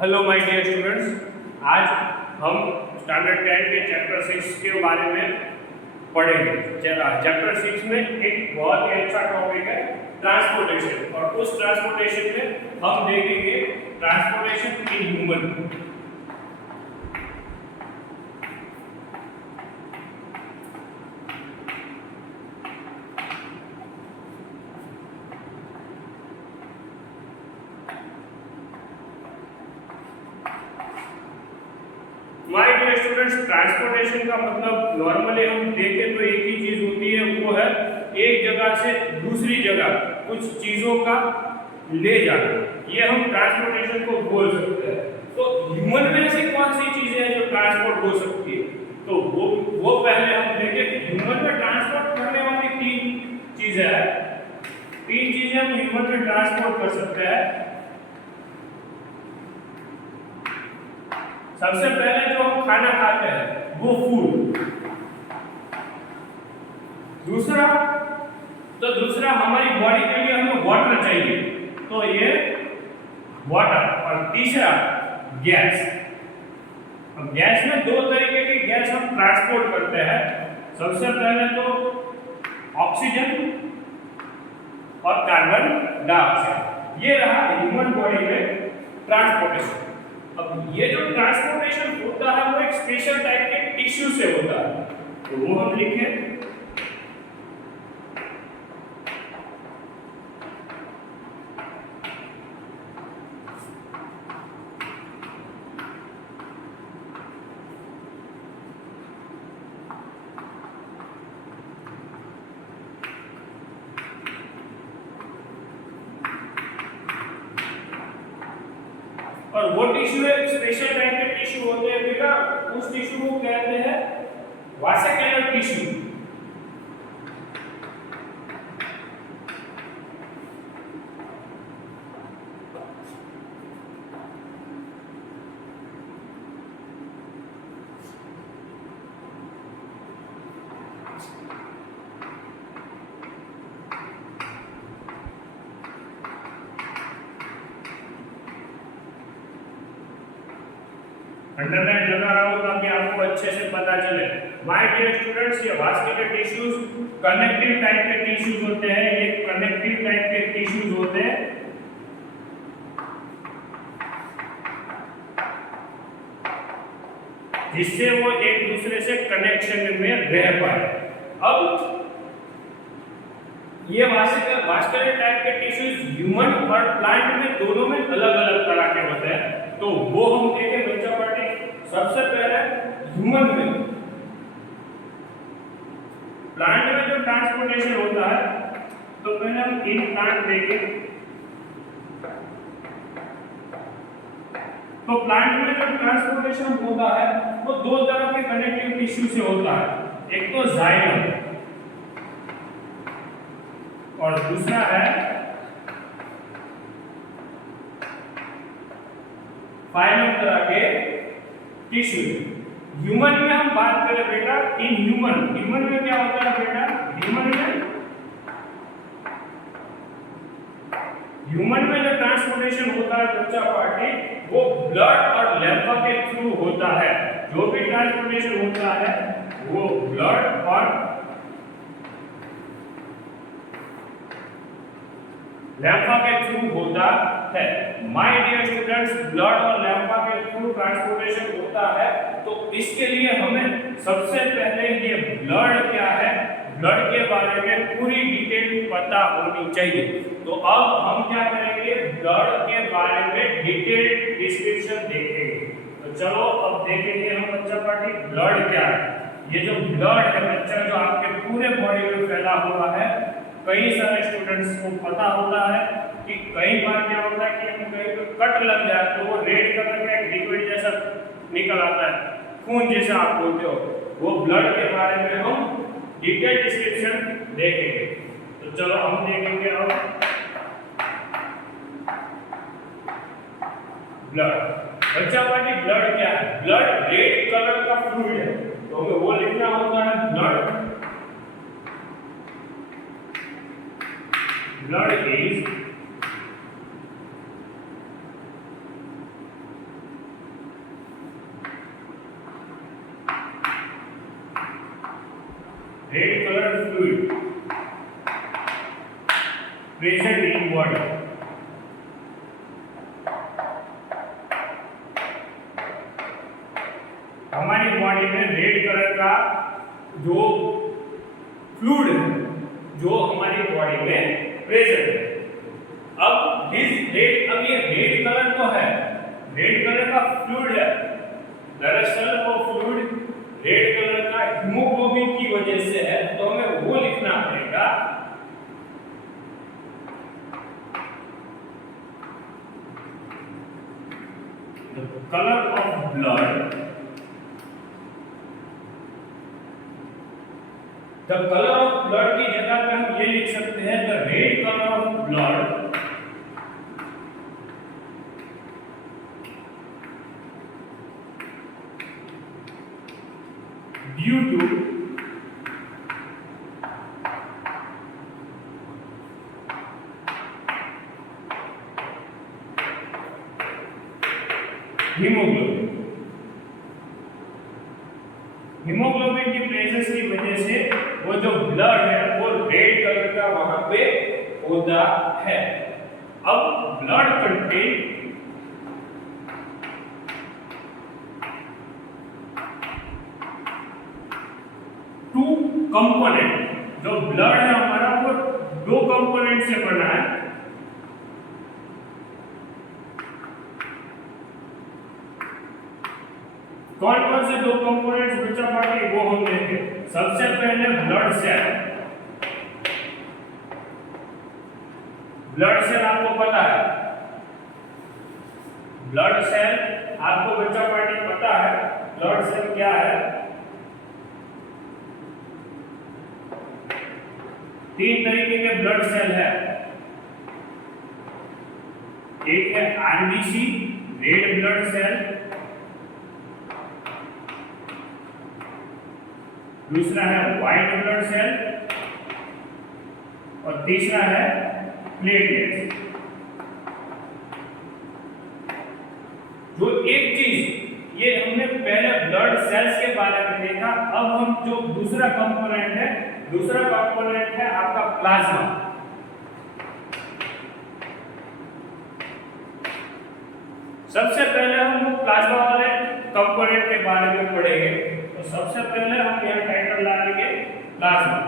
Hello my dear students, आज हम standard 10 के चैप्टर 6 के बारे में पढ़ेंगे। चैप्टर 6 में एक बहुत ही अच्छा टॉपिक है ट्रांसपोर्टेशन, और उस ट्रांसपोर्टेशन में हम देखेंगे transportation in human. My dear students, transportation का मतलब नॉर्मली हम देखें तो एक ही चीज होती है, वो है एक जगह से दूसरी जगह कुछ चीजों का ले जाना। ये हम ट्रांसपोर्टेशन को बोल सकते हैं। तो ह्यूमन में ऐसी कौन सी चीजें हैं जो ट्रांसपोर्ट हो सकती है, तो वो पहले हम देखें। ह्यूमन में ट्रांसपोर्ट करने वाली तीन चीजें हैं। तीन चीजें हम ह्यूमन में ट्रांसपोर्ट कर सकते हैं। सबसे पहले जो हम खाना खाते हैं वो फूड। दूसरा हमारी बॉडी के लिए हमें वाटर चाहिए, तो ये वाटर। और तीसरा गैस। अब गैस में दो तरीके की गैस हम ट्रांसपोर्ट करते हैं। सबसे पहले तो ऑक्सीजन और कार्बन डाइऑक्साइड। ये रहा ह्यूमन बॉडी में ट्रांसपोर्टेशन। अब ये जो ट्रांसपोर्टेशन होता है वो एक स्पेशल टाइप के टिश्यू से होता है, तो वो हम लिखें। और वो टिश्यू एक स्पेशल टाइप के टिश्यू होते हैं बेटा। उस टिश्यू को कहते हैं वास्कुलर टिश्यू। अंडरलाइन लगा रहा हूं ताकि आपको अच्छे से पता चले। माय डियर स्टूडेंट्स, ये वास्कुलर टिश्यूज कनेक्टिव टाइप के टिश्यूज होते हैं। ये कनेक्टिव टाइप के टिश्यूज होते हैं जिससे वो एक दूसरे से कनेक्शन में रह पाए। अब ये वास्कुलर टाइप के टिश्यूज ह्यूमन और प्लांट में दोनों में अलग अलग तरह के होते हैं, तो वो हम देखें बच्चा पार्टी। सबसे पहले ह्यूमन में, प्लांट में जो ट्रांसपोर्टेशन होता है, तो पहले हम इन प्लांट देखें। तो प्लांट में जो ट्रांसपोर्टेशन होता है वो दो तरह के कनेक्टिव टिश्यू से होता है। एक तो जाइलम और दूसरा है फाइलम तरह के टिश्यू। ह्यूमन में हम बात करें बेटा, इन ह्यूमन में क्या होता है बेटा? ह्यूमन में जो ट्रांसपोर्टेशन होता है बच्चा पार्टी, वो ब्लड और लिम्फा के थ्रू होता है। जो भी ट्रांसपोर्टेशन होता है वो ब्लड और लिम्फा के थ्रू होता है। माय डियर स्टूडेंट्स, ब्लड और लिम्फा के थ्रू ट्रांसपोर्टेशन होता है, तो इसके लिए हमें सबसे पहले ये ब्लड क्या है, ब्लड के बारे में पूरी डिटेल पता होनी चाहिए। तो अब हम क्या करेंगे, ब्लड के बारे में डिटेल डिस्क्रिप्शन देखेंगे। तो चलो अब देखेंगे हम बच्चा पार्टी ब्लड क्या है। ये जो ब्लड है बच्चा, जो आपके पूरे बॉडी में फैला हुआ है, कई सारे स्टूडेंट्स को पता होता है कि कई बार क्या होता है कि हम कहीं पे कट लग जाए तो वो रेड कलर का एक लिक्विड जैसा निकल आता है, खून जैसा आप बोलते हो। वो ब्लड के बारे में हम डिटेल डिस्क्रिप्शन देखेंगे। तो चलो हम देखेंगे अब ब्लड। बच्चा पार्टी ब्लड क्या है? ब्लड रेड कलर का फ्लूइड है, तो हमें वो लिखना होता है blood. Blood is fluid present in body. हमारी बॉडी में रेड कलर का जो फ्लूइड है जो हमारी बॉडी में प्रेजेंट है। अब ये रेड कलर तो है, रेड कलर का फ्लूइड है। दरअसल वो फ्लूइड रेड कलर का हीमोग्लोबिन की वजह से है, तो हमें वो लिखना पड़ेगा the colour of blood, the colour of blood की जगह पे हम ये लिख सकते हैं the red colour of blood due to haemoglobin. Haemoglobin की प्रेजेंस की वजह से वो जो ब्लड है वो रेड कलर का वहां पे होता है। अब ब्लड कंटेन टू कंपोनेंट, जो ब्लड है हमारा वो दो कंपोनेंट से बना है। कौन कौन से दो कंपोनेंट्स बचा बाकी वो हम देखेंगे। सबसे पहले ब्लड सेल। ब्लड सेल आपको पता है, ब्लड सेल आपको बच्चा पार्टी पता है ब्लड सेल क्या है। तीन तरीके के ब्लड सेल है, एक है आरबीसी रेड ब्लड सेल, दूसरा है व्हाइट ब्लड सेल और तीसरा है प्लेटलेट्स। जो एक चीज ये हमने पहले ब्लड सेल्स के बारे में देखा, अब हम जो दूसरा कंपोनेंट है आपका प्लाज्मा। सबसे पहले हम प्लाज्मा वाले कंपोनेंट के बारे में पढ़ेंगे। तो सबसे पहले हम यह टाइटल डालेंगे प्लाज्मा।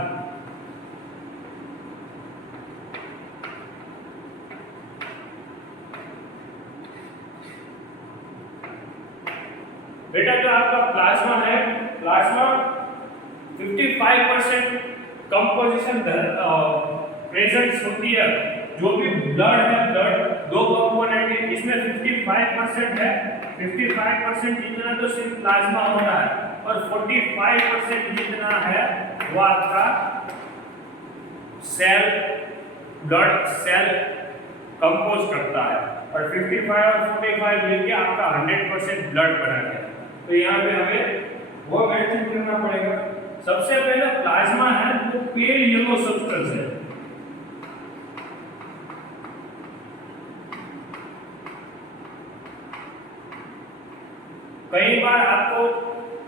बेटा जो आपका प्लाज्मा है, प्लाज्मा 55% कंपोजिशन प्रेजेंट होती है। जो भी ब्लड है, ब्लड दो कंपोनेंट है, इसमें 55% है। 55% जितना तो सिर्फ प्लाज्मा होता है और 45% जितना है वो आपका सेल, ब्लड सेल कंपोज करता है और 55 और 45 मिलके आपका 100% ब्लड बनाता है। तो यहाँ पे हमें वो मेंशन करना पड़ेगा। सबसे पहले प्लाज्मा है वो पेल येलो सब्सटेंस है। कई बार आपको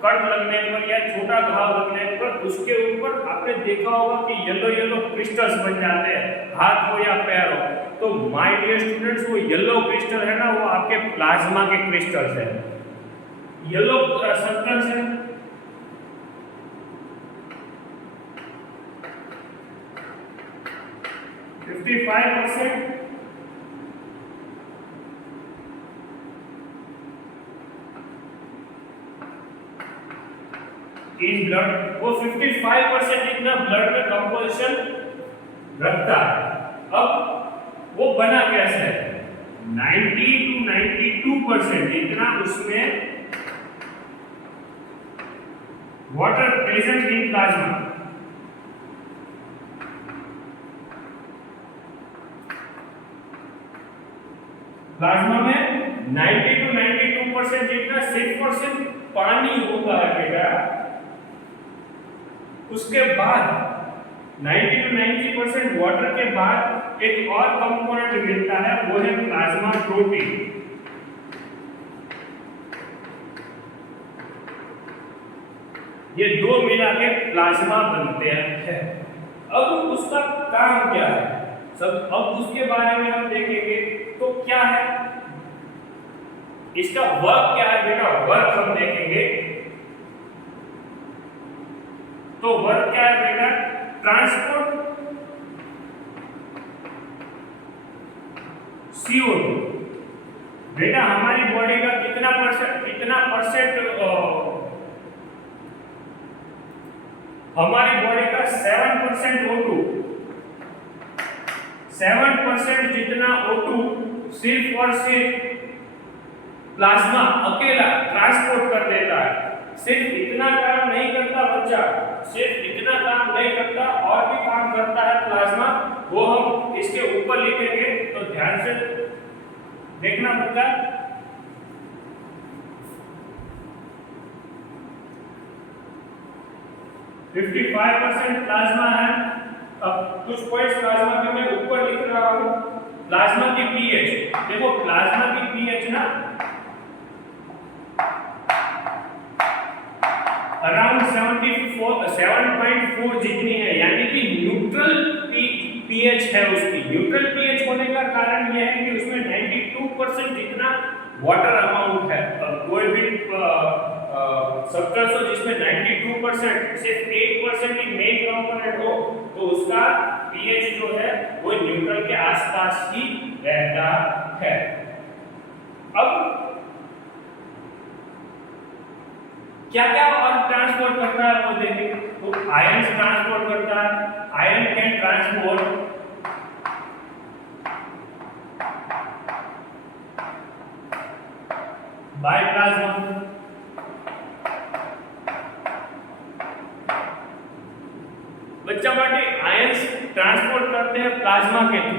कट लगने पर या छोटा घाव लगने पर उसके ऊपर आपने देखा होगा कि येलो येलो क्रिस्टल्स बन जाते हैं, हाथ हो या पैर हो। तो माय डियर स्टूडेंट्स, वो येलो क्रिस्टल है ना, वो आपके प्लाज्मा के क्रिस्टल्स है, येलो सब्सटेंस है। इन ब्लड वो 55% इतना ब्लड में कंपोजिशन रखता है। अब वो बना कैसे है? 90 to 92% इतना उसमें water present in plasma. Plasma में 90 to 92% जितना सिर्फ पानी होता है बेटा। उसके बाद 90 to 90% वाटर के बाद एक और कंपोनेंट मिलता है, वो है प्लाज्मा प्रोटीन। ये दो मिला के प्लाज्मा बनते हैं। अब उसका काम क्या है, सब अब उसके बारे में हम देखेंगे। तो क्या है इसका वर्क, क्या है बेटा, वर्क हम देखेंगे। तो वर्क क्या है बेटा, ट्रांसपोर्ट CO2। बेटा हमारी बॉडी का कितना परसेंट हमारी बॉडी का 7% O2, 7% जितना O2 सिर्फ और सिर्फ प्लाज्मा अकेला ट्रांसपोर्ट कर देता है। सिर्फ इतना काम नहीं करता बच्चा, सिर्फ इतना काम नहीं करता, और भी काम करता है प्लाज्मा, वो हम इसके ऊपर लिखेंगे, तो ध्यान से देखना बच्चा। फिफ्टी 55% प्लाज्मा है। अब कुछ पॉइंट्स प्लाज्मा के मैं ऊपर लिख रहा हूं। प्लाज्मा की पीएच, देखो प्लाज्मा की पीएच ना अराउंड 7.4 जितनी है, यानी कि न्यूट्रल पीएच है उसकी। न्यूट्रल पीएच होने का कारण यह है कि उसमें 92% जितना वाटर अमाउंट है। अब कोई भी सब्सटेंस हो जिसमें 92% सिर्फ 8% ही मेन कंपोनेंट हो, तो उसका पीएच जो है वो न्यूट्रल के आसपास ही रहता है। अब क्या क्या और ट्रांसपोर्ट करता है वो देखें। तो आयन ट्रांसपोर्ट करता है, ion can transport by plasma. बच्चा बाटे आयंस ट्रांसपोर्ट करते हैं प्लाज्मा के थ्रू।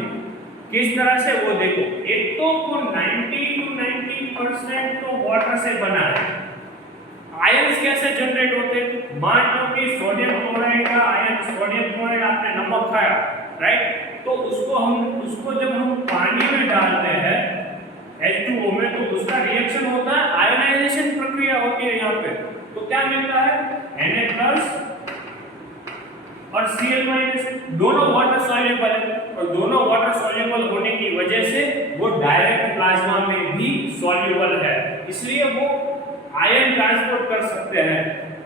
किस तरह से वो देखो, एक तो 90 to 90% तो वाटर से बना है। आयंस कैसे जनरेट होते हैं, मान लो कि सोडियम क्लोराइड का आयन, सोडियम क्लोराइड आपने नमक खाया, राइट, तो उसको जब हम पानी में डालते हैं H2O में, तो उसका रिएक्शन होता है, आयोनाइजेशन प्रक्रिया होती है यहाँ पे। तो क्या मिलता है, Na+ और Cl-, दोनों वाटर सॉल्युबल है, और दोनों वाटर सॉल्युबल होने की वजह से वो डायरेक्ट प्लाज्मा में भी सॉल्युबल है, इसलिए वो आयन ट्रांसपोर्ट कर सकते हैं।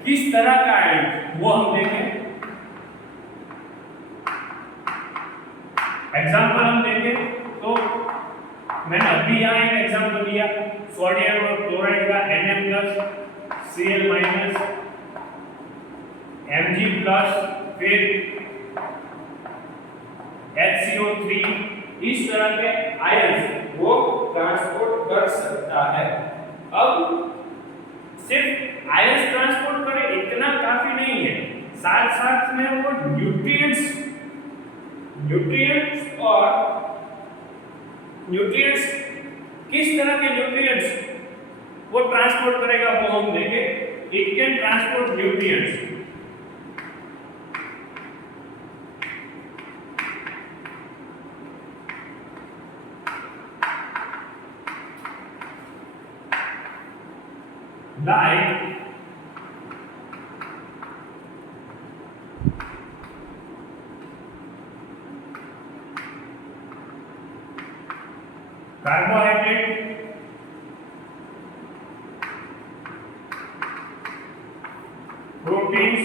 किस तरह का आयन वो हम देखें। एग्जांपल हम देखें तो मैंने अभी यहाँ एक एग्जांपल दिया, सोडियम और क्लोराइड का Na+, Cl-, Mg+, फिर HCO3, इस तरह के आयन वो ट्रांसपोर्ट कर सकता है। अब सिर्फ आयन ट्रांसपोर्ट करे इतना काफी नहीं है, साथ साथ में वो न्यूट्रिएंट्स किस तरह के न्यूट्रिएंट्स वो ट्रांसपोर्ट करेगा वो हम देखें। It can transport nutrients like carbohydrate, proteins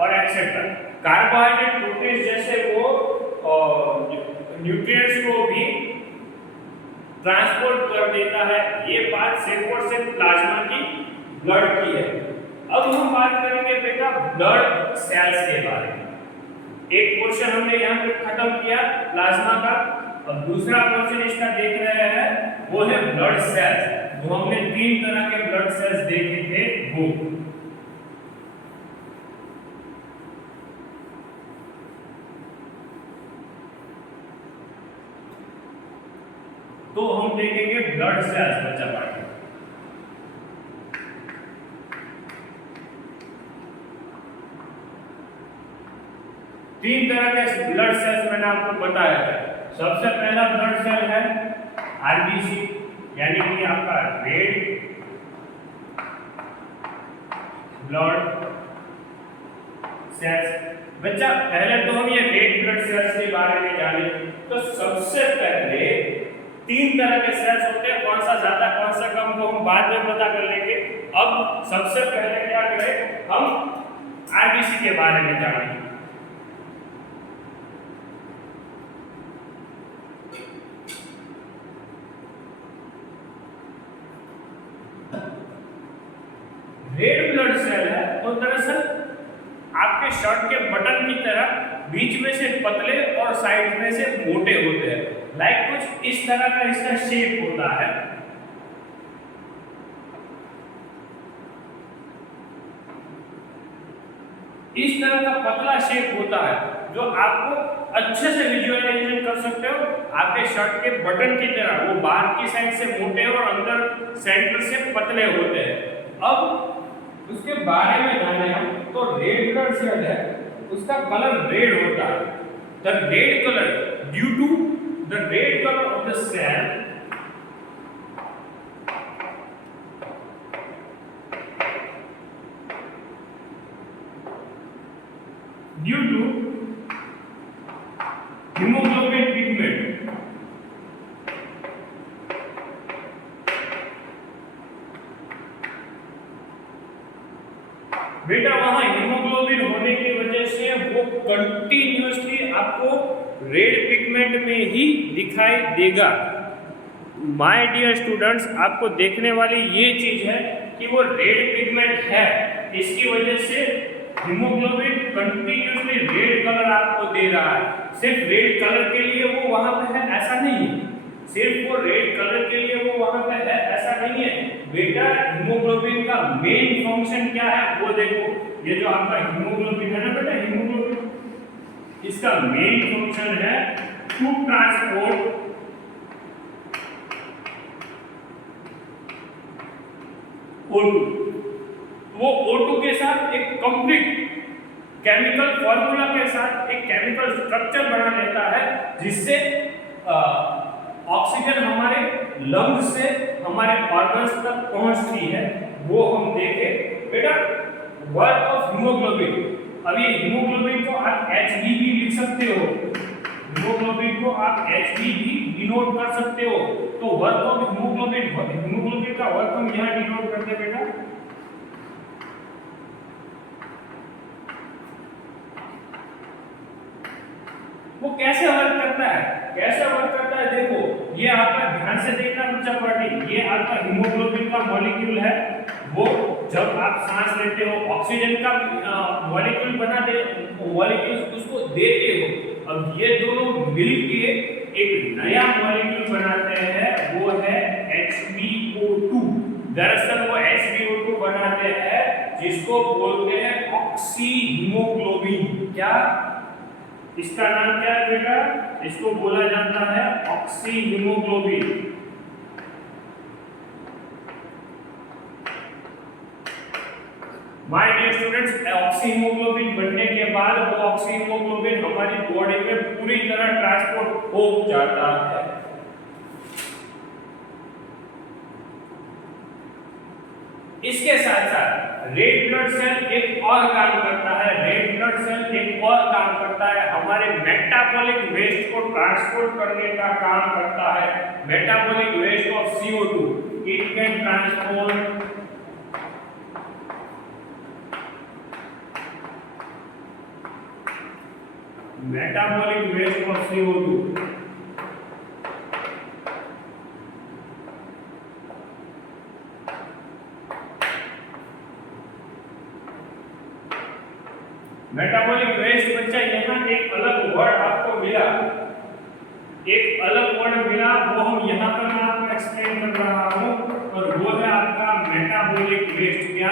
और एक्सेट्रा। कार्बोहाइड्रेट, प्रोटीन्स जैसे वो न्यूट्रिएंट्स को भी ट्रांसपोर्ट कर देता है। ये बात सिर्फ और सिर्फ प्लाज्मा की, ब्लड की है। अब हम बात करेंगे बेटा ब्लड सेल्स के बारे में। एक पोर्शन हमने यहाँ पे खत्म किया प्लाज्मा का, अब दूसरा पोर्शन इसका देख रहे हैं वो है ब्लड सेल्स। वो हमने 3 तरह के ब्लड सेल्स देखे थे वो। तो हम देखेंगे ब्लड सेल्स बच्चा पार्ट। तीन तरह के ब्लड सेल्स मैंने आपको बताया था। सबसे पहला ब्लड सेल है आरबीसी, यानी कि आपका रेड ब्लड सेल्स। बच्चा पहले तो हम ये रेड ब्लड सेल्स के बारे में जाने। तो सबसे पहले 3 तरह के सेल्स होते हैं, कौन सा ज्यादा कौन सा कम वो हम बाद में पता कर लेंगे। अब सबसे पहले क्या करें, हम आरबीसी के बारे में जानेंगे। रेड ब्लड सेल है तो दरअसल आपके शर्ट के बटन की तरह बीच में से पतले और साइड में से मोटे होते हैं। लाइक कुछ इस तरह का इसका शेप होता है। इस तरह का पतला शेप होता है जो आपको अच्छे से विजुअलाइजेशन कर सकते हो आपके शर्ट के बटन की तरह। वो बाहर की साइड से मोटे और अंदर सेंटर से पतले होते हैं। अब उसके बारे में जाने हम, तो रेड ब्लड सेल है उसका कलर रेड होता है। The red colour due to the red colour of the cell due to haemoglobin pigment. बेटा वहां हीमोग्लोबिन होने की वजह से वो कंटिन्यूअसली आपको रेड पिगमेंट में ही दिखाई देगा। माय डियर स्टूडेंट्स, आपको देखने वाली ये चीज है कि वो रेड पिगमेंट है, इसकी वजह से हीमोग्लोबिन कंटिन्यूअसली रेड कलर आपको दे रहा है। सिर्फ रेड कलर के लिए वो वहां पे है ऐसा नहीं है, सिर्फ वो रेड कलर के लिए वो वहां पे है ऐसा नहीं है। बेटा हीमोग्लोबिन का मेन फंक्शन क्या है वो देखो। ये जो आपका हीमोग्लोबिन है ना बेटा, हीमोग्लोबिन, इसका मेन फंक्शन है टू ट्रांसपोर्ट O2। वो O2 के साथ एक कंप्लीट केमिकल फॉर्मूला के साथ एक केमिकल स्ट्रक्चर बना लेता है जिससे ऑक्सीजन हमारे लंग्स से हमारे ऑर्गन्स तक पहुंचती है। वो हम देखें बेटा वर्क ऑफ हीमोग्लोबिन। अब ये हीमोग्लोबिन को आप Hb भी लिख सकते हो, हीमोग्लोबिन को आप Hb भी डिनोट कर सकते हो। तो वर्क ऑफ हीमोग्लोबिन, हीमोग्लोबिन का वर्क हम यहाँ डिनोट करते हैं बेटा। वो कैसे वर्क करता है, कैसे वर्क करता है देखो। ये आपका ध्यान से देखना बच्चा पार्टी, ये आपका हीमोग्लोबिन का मॉलिक्यूल है। वो जब आप सांस लेते हो ऑक्सीजन का मॉलिक्यूल बनाते मॉलिक्यूल उसको देते हो। अब ये दोनों मिलके एक नया मॉलिक्यूल बनाते हैं, वो है HbO2। दरअसल वो HbO2 बनाते हैं जिसको बोलते हैं ऑक्सी हीमोग्लोबिन। क्या इसका नाम क्या है बेटा, इसको बोला जाता है oxyhaemoglobin. My dear students, oxyhaemoglobin बनने के बाद वो ऑक्सी हीमोग्लोबिन हमारी बॉडी में पूरी तरह ट्रांसपोर्ट हो जाता है। इसके साथ साथ रेड ब्लड सेल एक और काम करता है, रेड ब्लड सेल एक और काम करता है, हमारे मेटाबॉलिक वेस्ट को ट्रांसपोर्ट करने का काम करता है। Metabolic waste of CO2 it can transport metabolic waste of CO2। Metabolic waste बच्चा यहाँ एक अलग वर्ड आपको मिला, एक अलग वर्ड मिला, वो हम यहाँ पर मैं आपको एक्सप्लेन कर रहा हूँ, और वो है आपका मेटाबॉलिक वेस्ट। क्या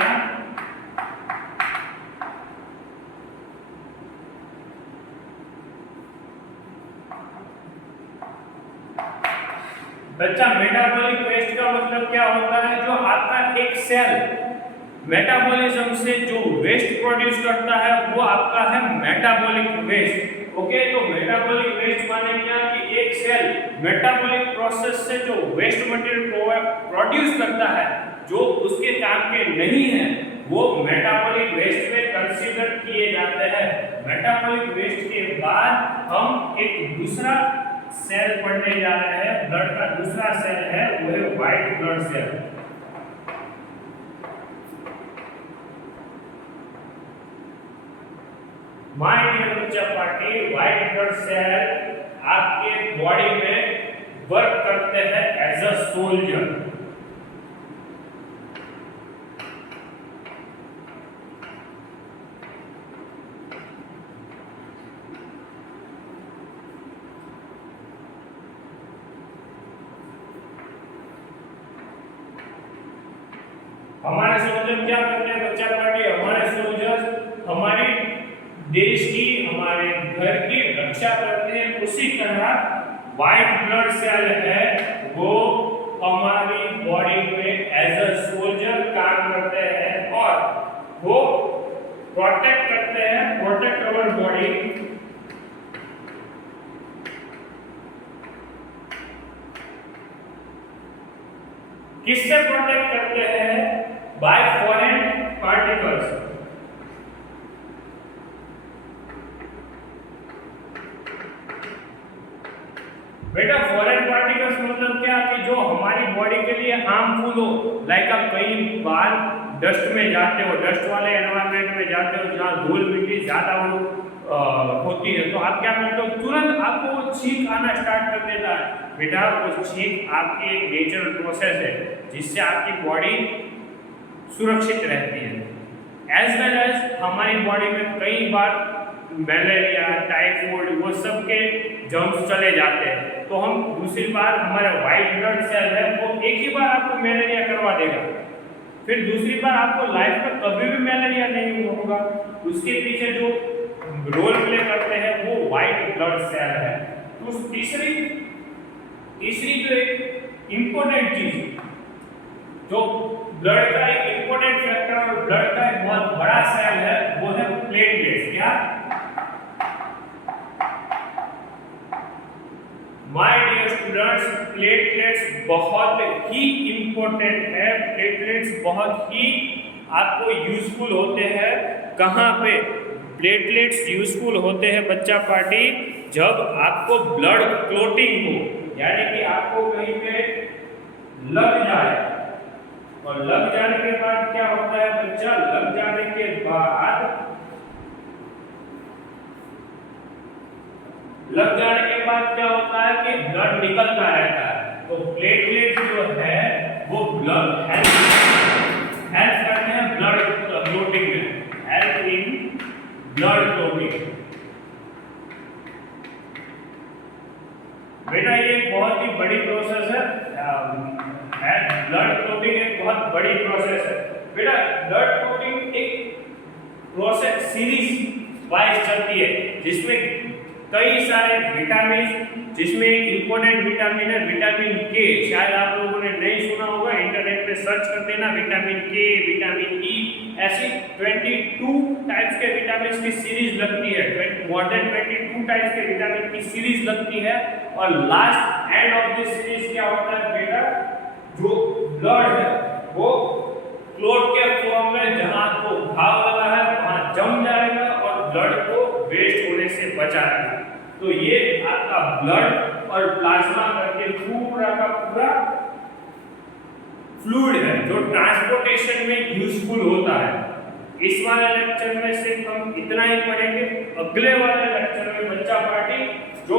बच्चा मेटाबॉलिक वेस्ट का मतलब क्या होता है, जो आपका एक सेल मेटाबॉलिज्म से जो वेस्ट प्रोड्यूस करता है वो आपका है मेटाबॉलिक वेस्ट। ओके, तो मेटाबॉलिक वेस्ट माने क्या कि एक सेल मेटाबॉलिक प्रोसेस से जो वेस्ट मटेरियल प्रोड्यूस करता है जो उसके काम के नहीं है वो मेटाबॉलिक वेस्ट में कंसीडर किए जाते हैं। मेटाबॉलिक वेस्ट के बाद हम एक दूसरा सेल पढ़ने जा रहे हैं। ब्लड का दूसरा सेल है वो है white blood cell. My dear बच्चा पार्टी, व्हाइट ब्लड सेल आपके बॉडी में वर्क करते हैं एज अ सोल्जर। हमारे सोल्जर क्या करते हैं बच्चा पार्टी? हमारे सोल्जर हमारी देश की, हमारे घर की रक्षा करते हैं। उसी तरह व्हाइट ब्लड सेल है वो हमारी बॉडी में एज अ सोल्जर काम करते हैं और वो प्रोटेक्ट करते हैं, प्रोटेक्ट अवर बॉडी। किससे प्रोटेक्ट करते हैं? Bye foreign particles. बेटा फॉरेन पार्टिकल्स मतलब क्या कि जो हमारी बॉडी के लिए हार्मफुल हो। लाइक आप कई बार डस्ट में जाते हो, डस्ट वाले एनवायरनमेंट में जाते हो जहाँ धूल मिट्टी ज्यादा होती है, तो आप क्या करते हो? तुरंत आपको वो छींक आना स्टार्ट कर देता है। बेटा वो छींक आपकी एक नेचुरल प्रोसेस है जिससे आपकी बॉडी सुरक्षित रहती है। एज वेल एज हमारी बॉडी में कई बार मलेरिया, टाइफाइड वो सब के जर्म्स चले जाते हैं, तो हम दूसरी बार हमारा व्हाइट ब्लड सेल है वो एक ही बार आपको मलेरिया करवा देगा, फिर दूसरी बार आपको लाइफ में कभी भी मलेरिया नहीं होगा। उसके पीछे जो रोल प्ले करते हैं वो व्हाइट ब्लड सेल है। तो तीसरी जो एक इम्पोर्टेंट चीज जो ब्लड का एक इम्पोर्टेंट फैक्टर और ब्लड का एक बहुत बड़ा सेल है वो है प्लेटलेट्स। क्या? माय डियर स्टूडेंट्स, प्लेटलेट्स बहुत ही इंपॉर्टेंट है। प्लेटलेट्स बहुत ही आपको यूजफुल होते हैं। कहाँ पे प्लेटलेट्स यूजफुल होते हैं बच्चा पार्टी? जब आपको ब्लड क्लोटिंग हो, यानी कि आपको कहीं पे लग जाए, और लग जाने के बाद क्या होता है बच्चा? लग जाने के बाद क्या होता है कि ब्लड निकलता रहता है। तो प्लेटलेट जो है वो ब्लड हेल्प करते हैं ब्लड क्लोटिंग में, हेल्प इन ब्लड क्लोटिंग। बेटा ये बहुत ही बड़ी प्रोसेस है। ब्लड क्लोटिंग एक बहुत बड़ी प्रोसेस है। बेटा ब्लड क्लोटिंग एक प्रोसेस सीरीज वाइज चलती है जिसमें कई सारे विटामिन, जिसमें इंपॉर्टेंट विटामिन है विटामिन के। शायद आप लोगों ने नहीं सुना होगा, इंटरनेट पे सर्च कर देना विटामिन के, विटामिन ई, ऐसी 22 टाइप्स के विटामिन की सीरीज लगती है। मोर देन 22 टाइप्स के विटामिन की सीरीज लगती है और last end of this series क्या होता है बेटा? जो ब्लड है वो क्लोट के फॉर्म में जहां आपको घाव लगा है वहां जम जाएगा और ब्लड को वेस्ट होने से बचाएगा। तो ये आपका ब्लड और प्लाज्मा करके पूरा का पूरा फ्लूइड है जो ट्रांसपोर्टेशन में यूजफुल होता है। इस वाले लेक्चर में सिर्फ हम इतना ही पढ़ेंगे। अगले वाले लेक्चर में बच्चा पार्टी जो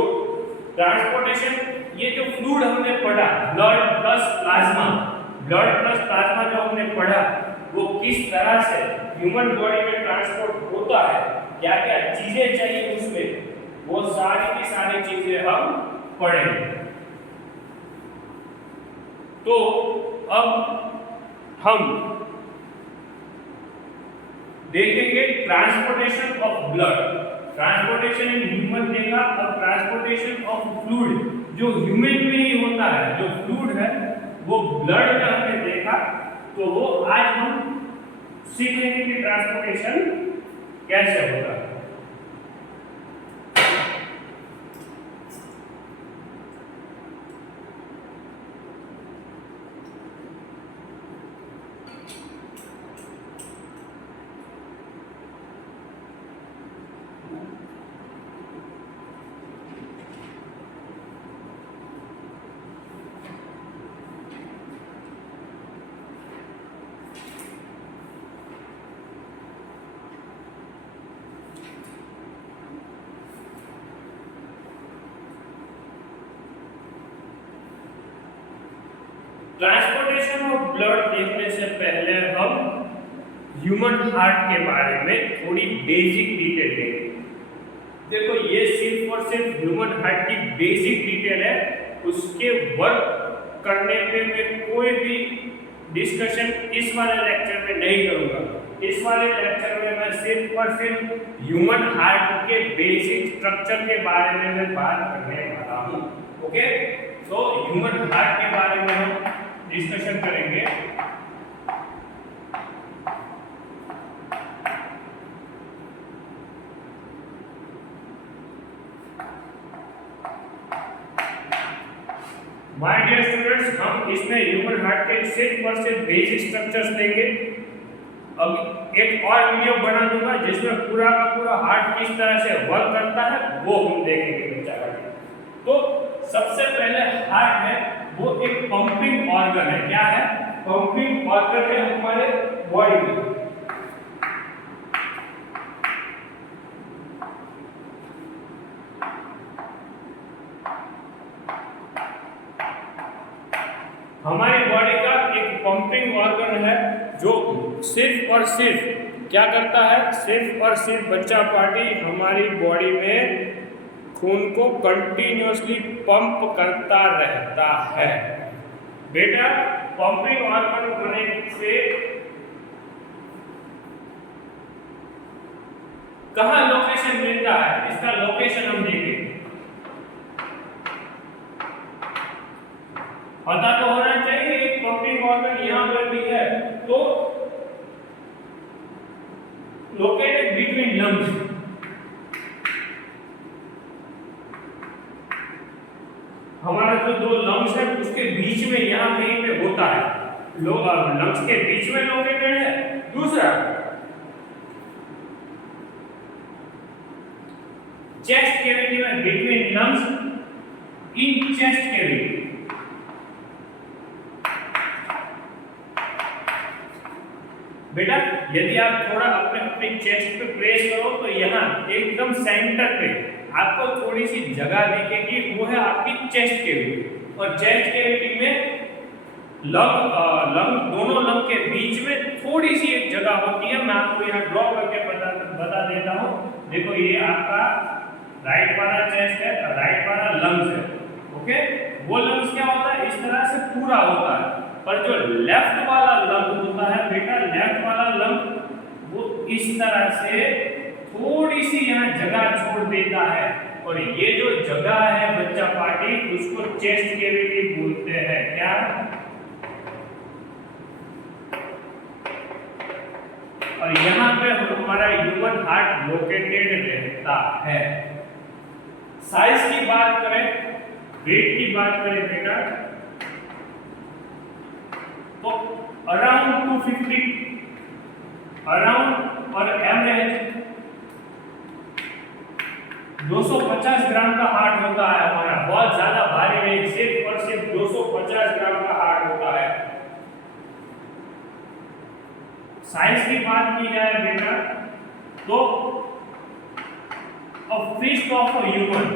ट्रांसपोर्टेशन, ये जो फ्लूइड हमने पढ़ा blood plus plasma, blood plus plasma जो हमने पढ़ा वो किस तरह से ह्यूमन बॉडी में ट्रांसपोर्ट होता है, क्या क्या चीजें चाहिए उसमें, वो सारी की सारी चीजें हम पढ़ेंगे। तो अब हम देखेंगे transportation of blood. Transportation in human देखा, अब ट्रांसपोर्टेशन ऑफ फ्लूइड जो ह्यूमन में ही होता है, जो फ्लूइड है वो ब्लड में हमने देखा। तो वो आज हम सीखेंगे कि ट्रांसपोर्टेशन कैसे होता है। ट्रांसपोर्टेशन ऑफ ब्लड देखने से पहले हम ह्यूमन हार्ट के बारे में थोड़ी बेसिक डिटेल लेंगे। देखो ये सिर्फ और सिर्फ ह्यूमन हार्ट की बेसिक डिटेल है, उसके वर्क करने पे मैं कोई भी डिस्कशन इस वाले लेक्चर में नहीं करूंगा। इस वाले लेक्चर में मैं सिर्फ और सिर्फ ह्यूमन हार्ट के बेसिक स्ट्रक्चर के बारे में मैं बात करने वाला हूँ। ओके, तो ह्यूमन हार्ट के बारे में हम डिस्कशन करेंगे। माय डियर स्टूडेंट्स, हम इसमें ह्यूमन हार्ट के सिर्फ और सिर्फ बेसिक स्ट्रक्चर्स लेंगे। अब एक और वीडियो बना दूंगा जिसमें पूरा का पूरा हार्ट किस तरह से वर्क करता है वो हम देखेंगे बच्चा का। तो सबसे पहले हार्ट है वो एक पंपिंग ऑर्गन है। क्या है? पंपिंग ऑर्गन है हमारे बॉडी में। हमारी बॉडी का एक पंपिंग ऑर्गन है जो सिर्फ और सिर्फ क्या करता है? सिर्फ और सिर्फ बच्चा पार्टी हमारी बॉडी में खून को कंटिन्यूअसली पंप करता रहता है। बेटा, पंपिंग ऑर्गन होने से कहाँ लोकेशन मिलता है? इसका लोकेशन हम देखेंगे। पता तो होना चाहिए एक पंपिंग ऑर्गन यहाँ पर भी है, तो लोकेटेड बिटवीन लंग्स। हमारा जो दो लंग्स है उसके बीच में यहाँ कहीं पे होता है, लंग्स के बीच में लोकेटेड है। दूसरा, चेस्ट कैविटी में between lungs in chest cavity. बेटा, यदि आप थोड़ा अपने चेस्ट पे प्रेस करो तो यहाँ एकदम सेंटर पे आपको थोड़ी सी जगह दिखेगी, वो है आपकी चेस्ट कैविटी। और चेस्ट कैविटी में दोनों लंग के बीच में थोड़ी सी एक जगह होती है। मैं आपको यहाँ ड्रॉ करके बता देता हूँ। देखो, ये आपका राइट वाला चेस्ट है, राइट वाला लंग्स है। ओके, वो लंग्स क्या होता है? इस तरह से पूरा होता है। पर जो लेफ्ट वाला लंग होता है बेटा, लेफ्ट वाला लंग वो इस तरह से थोड़ी सी यहाँ जगह छोड़ देता है। और ये जो जगह है बच्चा पार्टी, उसको चेस्ट कैविटी बोलते हैं। क्या? और यहाँ पे हमारा ह्यूमन हार्ट लोकेटेड रहता है। साइज की बात करें, वेट की बात करें बेटा, तो अराउंड 250 अराउंड और एवरेज 250 ग्राम का हार्ट होता है हमारा। बहुत ज्यादा भारी नहीं, सिर्फ और सिर्फ 250 ग्राम का हार्ट होता है। साइज की बात की जाए बेटा, तो a fist of a human,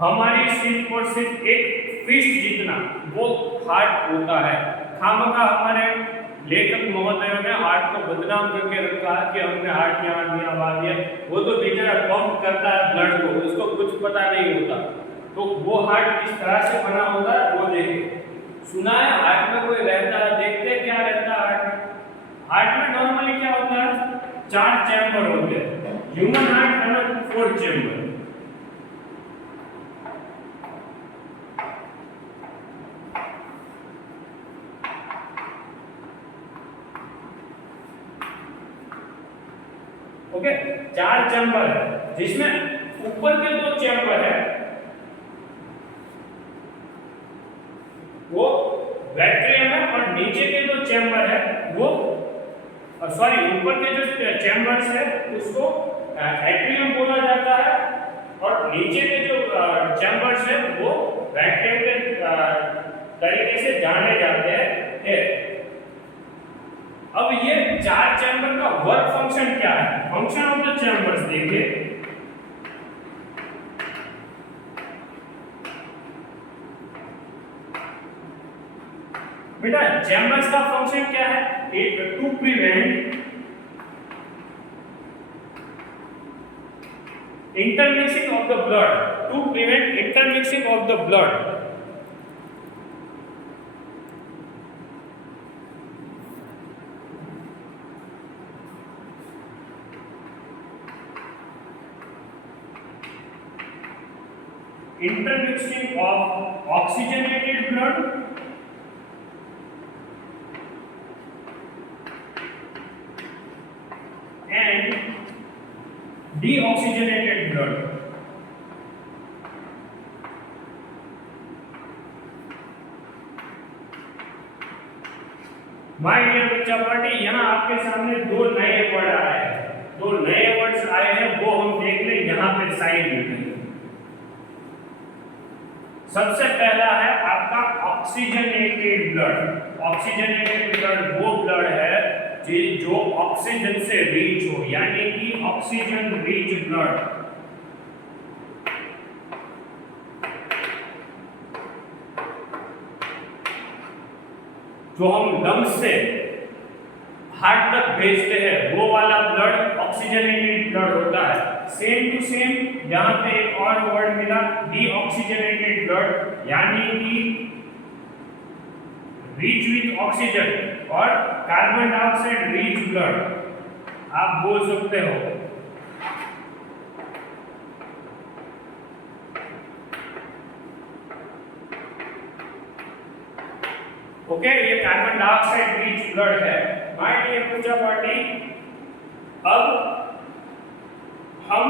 हमारी सिर्फ और सिर्फ एक फिस्ट जितना वो हार्ट होता है। खामखा हमारे लेखक महोदयों ने हार्ट को बदनाम करके रखा है कि हमने हार्ट यहाँ दिया वहाँ दिया। वो तो बेचारा पंप करता है ब्लड को, उसको कुछ पता नहीं होता। तो वो हार्ट किस तरह से बना होता है वो देखिए। सुना है हार्ट में कोई रहता है, देखते क्या रहता है हार्ट में? हार्ट में नॉर्मली क्या होता है? 4 चैम्बर होते हैं। ह्यूमन हार्ट है 4 चैम्बर। ओके, 4 चैम्बर है, जिसमें ऊपर के 2 चैम्बर है वो वेट्रियम है, और नीचे के 2 चैम्बर है वो ऊपर के जो चैम्बर्स है उसको एट्रियम बोला जाता है, और नीचे के जो चैम्बर्स है वो वेट्रियम के तरीके से जाने जाते हैं। अब ये 4 चैम्बर का वर्क फंक्शन क्या है? फंक्शन ऑफ द चैम्बर्स देखिए। बेटा चैम्बर्स का फंक्शन क्या है? To prevent intermixing of the blood, to prevent intermixing of the blood. Intermixing of oxygenated blood and deoxygenated blood. My dear बच्चा पार्टी, यहाँ आपके सामने दो नए वर्ड आए हैं, दो नए वर्ड्स आए हैं, वो हम देख लें यहाँ पे साइड में। सबसे पहला है आपका ऑक्सीजनेटेड ब्लड। ऑक्सीजनेटेड ब्लड वो ब्लड है जो ऑक्सीजन से रिच हो, यानी कि ऑक्सीजन रिच ब्लड। जो हम लंग्स से हार्ट तक भेजते हैं वो वाला ब्लड ऑक्सीजनेटेड ब्लड होता है। सेम टू सेम यहाँ पे एक और वर्ड मिला, डीऑक्सीजनेटेड ब्लड, यानी कि रिच विथ ऑक्सीजन और कार्बन डाइऑक्साइड रिच ब्लड आप बोल सकते हो। ओके, ये कार्बन डाइऑक्साइड रिच ब्लड है। माय डियर पूजा पार्टी, अब हम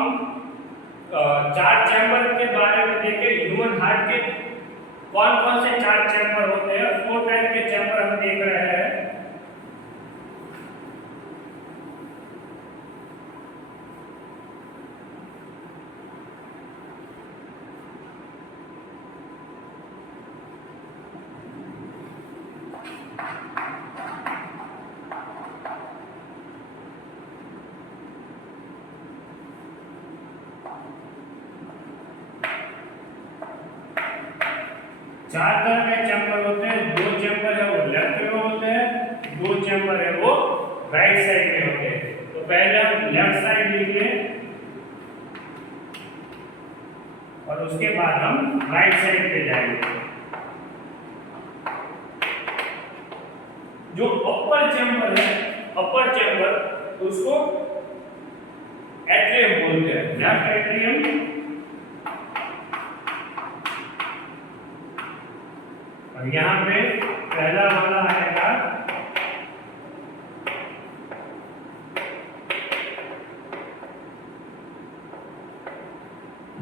चार चैम्बर के बारे में देखें। ह्यूमन हार्ट के कौन कौन से चार चैम्बर होते हैं? 4 टाइप के चैम्बर हम देख रहे हैं। चार तरह के चैम्बर होते हैं। दो चैम्बर है वो लेफ्ट में होते हैं, दो चैम्बर है वो राइट साइड में होते हैं। तो पहले हम लेफ्ट साइड लिख लें और उसके बाद हम राइट साइड पे जाएंगे। जो अपर चैम्बर है, अपर चैम्बर उसको एट्रियम बोलते हैं, लेफ्ट एट्रियम। और यहाँ पे पहला वाला आएगा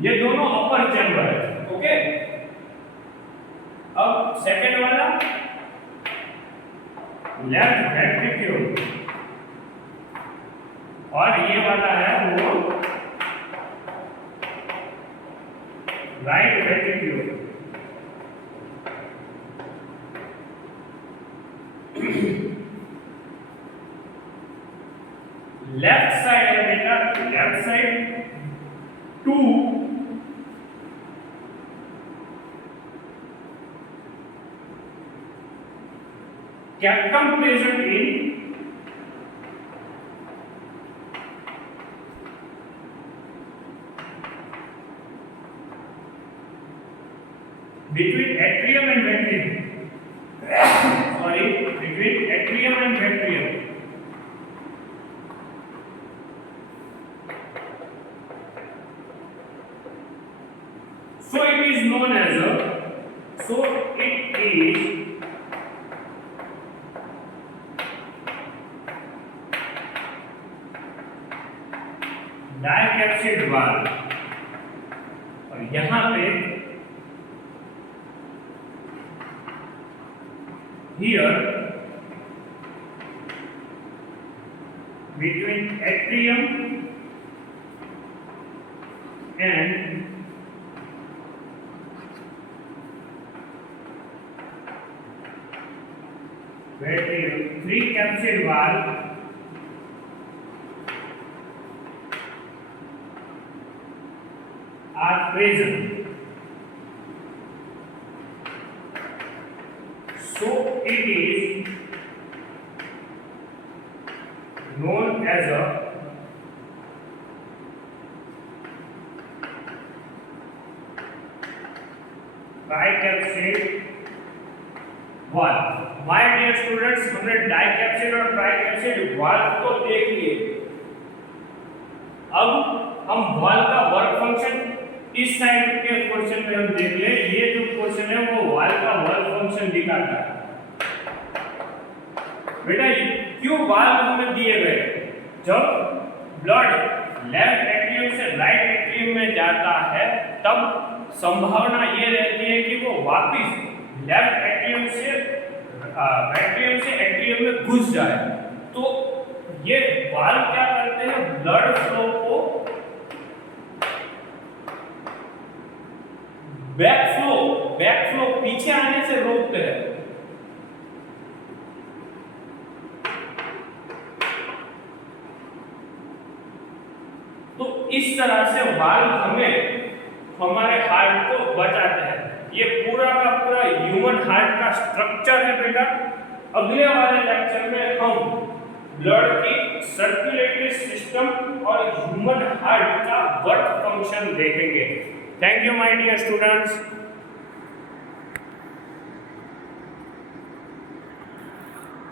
ये दोनों अपर चैम्बर है। ओके, अब सेकंड वाला लेफ्ट वेंट्रिक्यूल और ये वाला है वो राइट वेंट्रिक्यूल। लेफ्ट साइड है बेटा, लेफ्ट साइड 2 कैप्टम present in between atrium and ventricle. Sorry, between atrium and ventricle. So it is known as a, so it is dicuspid valve. और यहाँ पे here between atrium and ventricle, 3 capsid valve are present. So it is known as a tricuspid valve. My dear students, हमने dicuspid और ट्राइकैप्सिड valve तो देख लिए। अब हम वाल्व का वर्क फंक्शन इस साइड के पोर्शन में हम देख ले। ये जो पोर्शन है वो वाल्व का वर्क फंक्शन दिखाता है। बेटा क्यों वाल्व हमें दिए गए? जब ब्लड लेफ्ट एट्रियम से राइट एट्रियम में जाता है तब संभावना ये रहती है कि वो वापस लेफ्ट एट्रियम से एट्रियम में घुस जाए। तो ये वाल्व क्या करते हैं? ब्लड फ्लो को बैक फ्लो पीछे आने से रोकते हैं। तो इस तरह से वाल्व हमें हमारे हार्ट को बचाते हैं। ये पूरा का पूरा ह्यूमन हार्ट का स्ट्रक्चर है बेटा। अगले वाले लेक्चर में हम ब्लड की सर्कुलेटरी सिस्टम और ह्यूमन हार्ट का वर्क फंक्शन देखेंगे। Thank you my dear students.